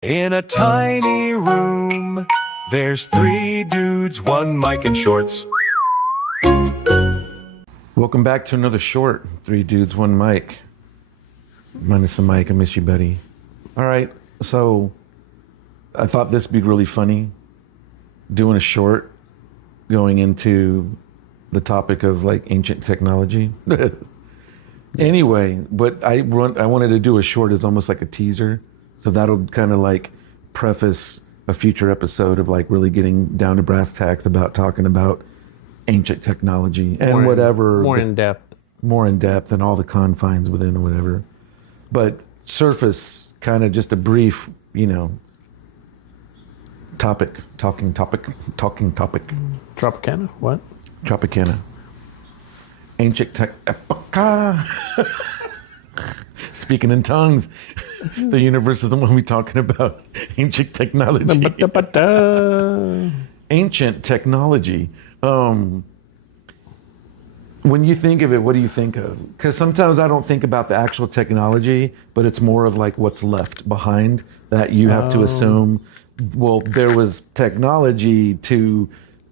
In a tiny room, there's three dudes, one mic and shorts. Welcome back to another short. Three dudes, one mic. Minus a mic. I miss you, buddy. All right. So I thought this would be really funny. Doing a short going into the topic of like ancient technology. Anyway, but I wanted to do a short as almost like a teaser. So that'll kind of like preface a future episode of like really getting down to brass tacks about talking about ancient technology and more in depth and all the confines within or whatever. But surface kind of just a brief, talking topic. Tropicana. What? Tropicana. Ancient tech. Speaking in tongues. The universe isn't what we're talking about. Ancient technology. Ancient technology. When you think of it, what do you think of? Because sometimes I don't think about the actual technology, but it's more of like what's left behind that you have to assume, well, there was technology to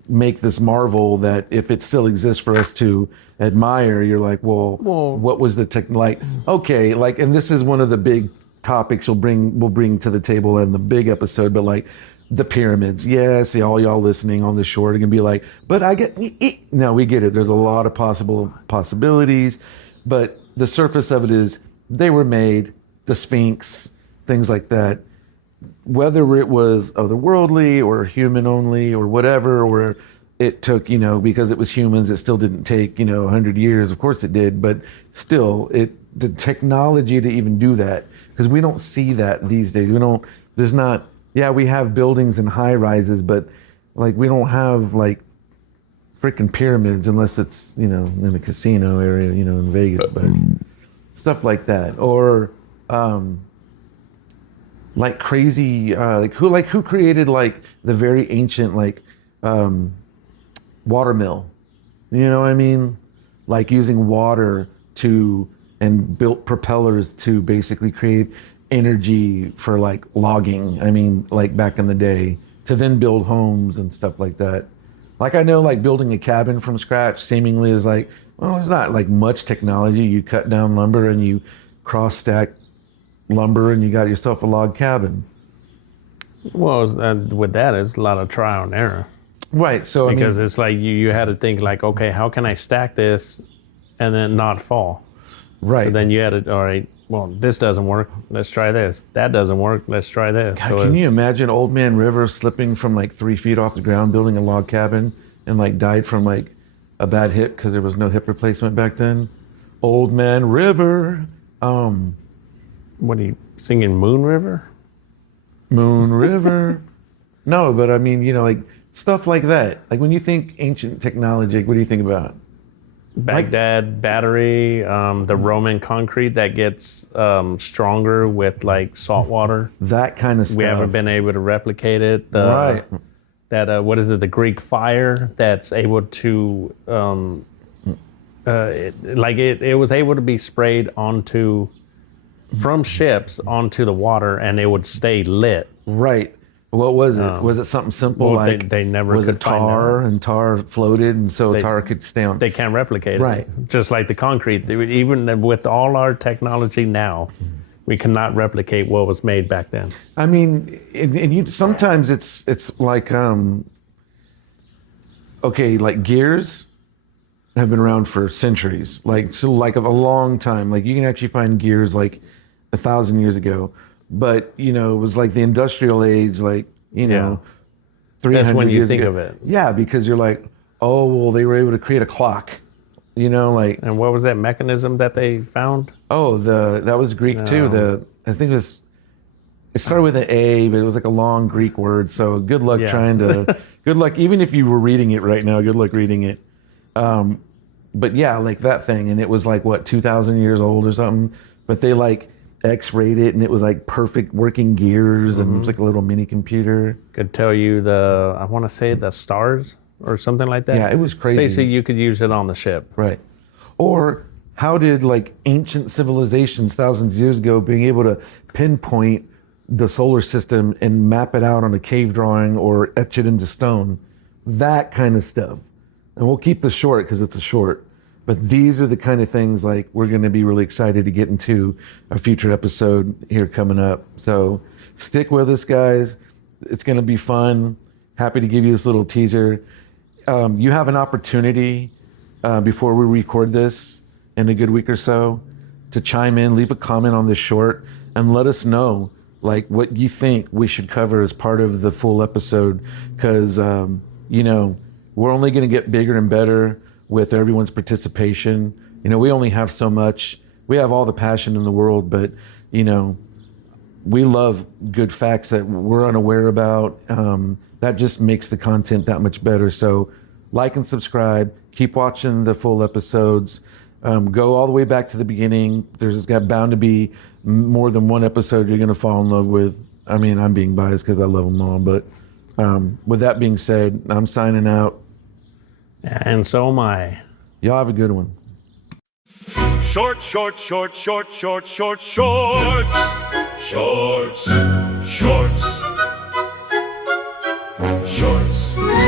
make this marvel that if it still exists for us to admire, you're like, well, what was the tech? Like, okay, like, and this is one of the big topics we'll bring to the table in the big episode, but like the pyramids. Yes, all y'all listening on the short are gonna be like, but I get it. No, we get it. There's a lot of possibilities, but the surface of it is they were made, the Sphinx, things like that. Whether it was otherworldly or human only or whatever, or it took, because it was humans, it still didn't take, 100 years. Of course it did, but still, the technology to even do that, because we don't see that these days. We have buildings and high rises, but like we don't have like freaking pyramids unless it's, in a casino area, in Vegas, but stuff like that. Or like crazy, who created like the very ancient, water mill? You know what I mean? Like using water and built propellers to basically create energy for like logging. I mean, like back in the day, to then build homes and stuff like that. Like I know like building a cabin from scratch seemingly is like, well, it's not like much technology. You cut down lumber and you cross stack lumber and you got yourself a log cabin. Well, with that, it's a lot of trial and error. Right. So because it's like you had to think like, okay, how can I stack this and then not fall? Right. So then you had to, all right, well, this doesn't work. Let's try this. That doesn't work. Let's try this. God, can you imagine Old Man River slipping from like 3 feet off the ground, building a log cabin, and like died from like a bad hip because there was no hip replacement back then? Old Man River. What are you singing? Moon River? Moon River. No, but I mean, like stuff like that. Like when you think ancient technology, what do you think about? Baghdad battery, the Roman concrete that gets stronger with like salt water. That kind of stuff. We haven't been able to replicate it. Right. That what is it? The Greek fire that's able to it was able to be sprayed from ships onto the water, and it would stay lit. Right. What was it? Was it something simple like they never was could it tar find and tar floated and so tar could stay on? They can't replicate right. it. Just like the concrete. Even with all our technology now, we cannot replicate what was made back then. I mean, sometimes it's like like gears have been around for centuries, like a long time. Like you can actually find gears like 1,000 years ago. But, it was like the industrial age, 300 That's when you years think ago. of it. Yeah, because you're like, oh, well, they were able to create a clock, And what was that mechanism that they found? Oh, that was Greek too. I think it started with an A, but it was like a long Greek word. So good luck good luck, even if you were reading it right now, good luck reading it. But yeah, like that thing. And it was like, 2,000 years old or something. But they like X-rayed it, and it was like perfect working gears, and it was like a little mini computer. Could tell you I want to say the stars or something like that. Yeah, it was crazy. Basically, you could use it on the ship. Right. Or how did like ancient civilizations thousands of years ago being able to pinpoint the solar system and map it out on a cave drawing or etch it into stone. That kind of stuff. And we'll keep this short because it's a short. But these are the kind of things like we're going to be really excited to get into a future episode here coming up. So stick with us, guys. It's going to be fun. Happy to give you this little teaser. You have an opportunity before we record this in a good week or so to chime in, leave a comment on this short, and let us know like what you think we should cover as part of the full episode. Because, you know, we're only going to get bigger and better with everyone's participation. You know, we only have so much. We have all the passion in the world, but, you know, we love good facts that we're unaware about. That just makes the content that much better. So like and subscribe. Keep watching the full episodes. Go all the way back to the beginning. There's bound to be more than one episode you're going to fall in love with. I mean, I'm being biased because I love them all. But with that being said, I'm signing out. And so am I. Y'all have a good one. Short, short, short, short, short, short, shorts. Shorts, shorts, shorts.